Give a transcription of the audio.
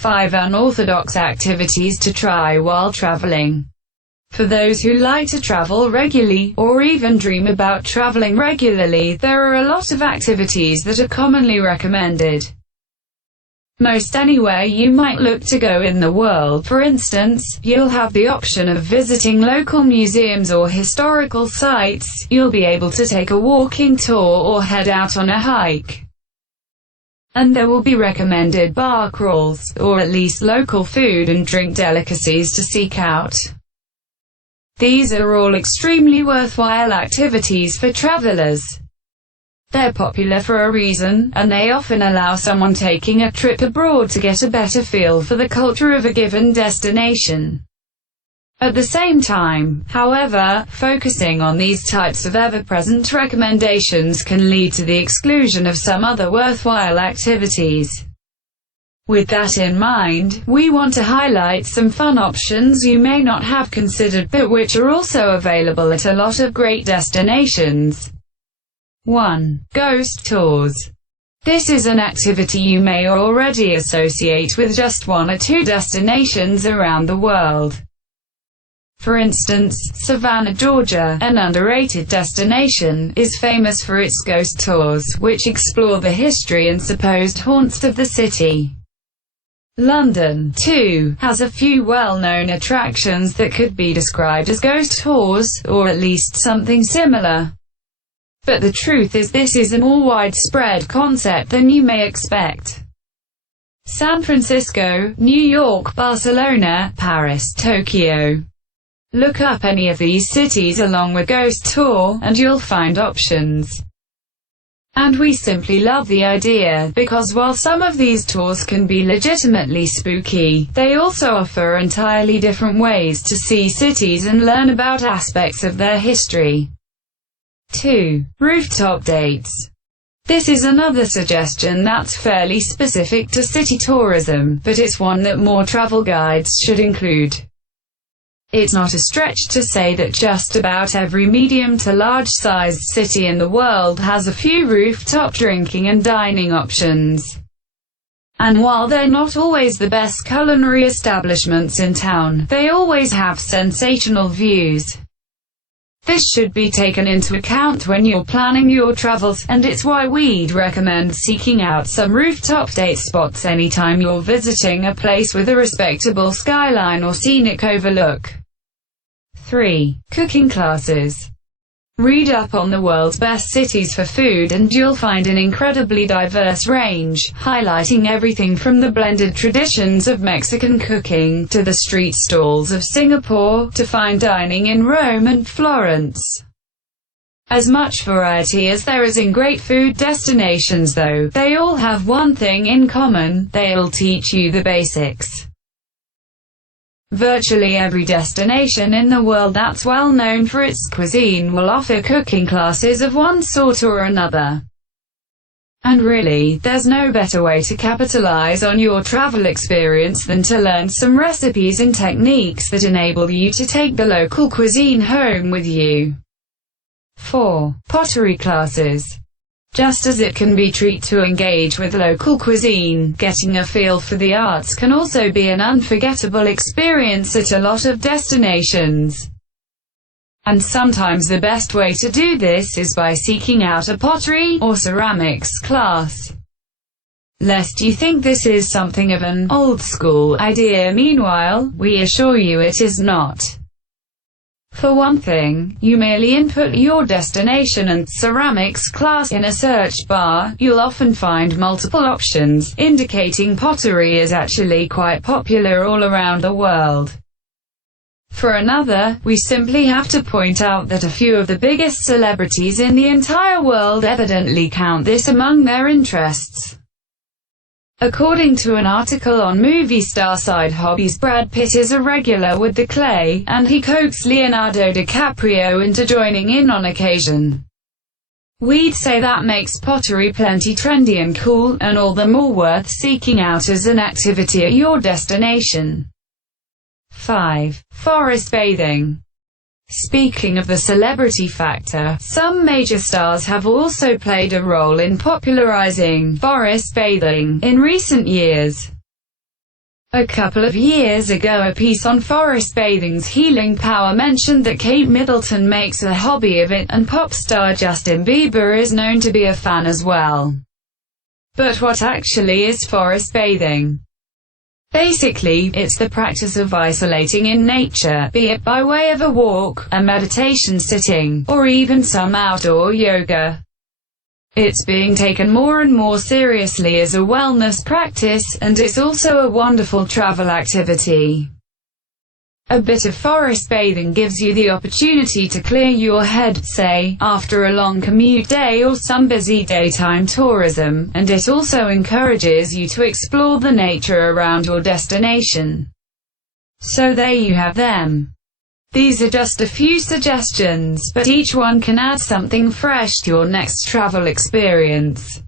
5 unorthodox activities to try while traveling. For those who like to travel regularly, or even dream about traveling regularly, there are a lot of activities that are commonly recommended. Most anywhere you might look to go in the world. For instance, you'll have the option of visiting local museums or historical sites, you'll be able to take a walking tour or head out on a hike. And there will be recommended bar crawls, or at least local food and drink delicacies to seek out. These are all extremely worthwhile activities for travelers. They're popular for a reason, and they often allow someone taking a trip abroad to get a better feel for the culture of a given destination. At the same time, however, focusing on these types of ever-present recommendations can lead to the exclusion of some other worthwhile activities. With that in mind, we want to highlight some fun options you may not have considered, but which are also available at a lot of great destinations. 1. Ghost tours. This is an activity you may already associate with just one or two destinations around the world. For instance, Savannah, Georgia, an underrated destination, is famous for its ghost tours, which explore the history and supposed haunts of the city. London, too, has a few well-known attractions that could be described as ghost tours, or at least something similar. But the truth is this is a more widespread concept than you may expect. San Francisco, New York, Barcelona, Paris, Tokyo. Look up any of these cities along with ghost tour, and you'll find options. And we simply love the idea, because while some of these tours can be legitimately spooky, they also offer entirely different ways to see cities and learn about aspects of their history. 2. Rooftop dates. This is another suggestion that's fairly specific to city tourism, but it's one that more travel guides should include. It's not a stretch to say that just about every medium to large-sized city in the world has a few rooftop drinking and dining options. And while they're not always the best culinary establishments in town, they always have sensational views. This should be taken into account when you're planning your travels, and it's why we'd recommend seeking out some rooftop date spots anytime you're visiting a place with a respectable skyline or scenic overlook. 3. Cooking classes. Read up on the world's best cities for food and you'll find an incredibly diverse range, highlighting everything from the blended traditions of Mexican cooking, to the street stalls of Singapore, to fine dining in Rome and Florence. As much variety as there is in great food destinations though, they all have one thing in common: they'll teach you the basics. Virtually every destination in the world that's well known for its cuisine will offer cooking classes of one sort or another. And really, there's no better way to capitalize on your travel experience than to learn some recipes and techniques that enable you to take the local cuisine home with you. 4. Pottery classes. Just as it can be a treat to engage with local cuisine, getting a feel for the arts can also be an unforgettable experience at a lot of destinations. And sometimes the best way to do this is by seeking out a pottery or ceramics class. Lest you think this is something of an old-school idea, meanwhile, we assure you it is not. For one thing, you merely input your destination and ceramics class in a search bar. You'll often find multiple options, indicating pottery is actually quite popular all around the world. For another, we simply have to point out that a few of the biggest celebrities in the entire world evidently count this among their interests. According to an article on movie star side hobbies, Brad Pitt is a regular with the clay, and he coaxed Leonardo DiCaprio into joining in on occasion. We'd say that makes pottery plenty trendy and cool, and all the more worth seeking out as an activity at your destination. 5. Forest bathing. Speaking of the celebrity factor, some major stars have also played a role in popularizing forest bathing in recent years. A couple of years ago, a piece on forest bathing's healing power mentioned that Kate Middleton makes a hobby of it, and pop star Justin Bieber is known to be a fan as well. But what actually is forest bathing? Basically, it's the practice of isolating in nature, be it by way of a walk, a meditation sitting, or even some outdoor yoga. It's being taken more and more seriously as a wellness practice, and it's also a wonderful travel activity. A bit of forest bathing gives you the opportunity to clear your head, say, after a long commute day or some busy daytime tourism, and it also encourages you to explore the nature around your destination. So there you have them. These are just a few suggestions, but each one can add something fresh to your next travel experience.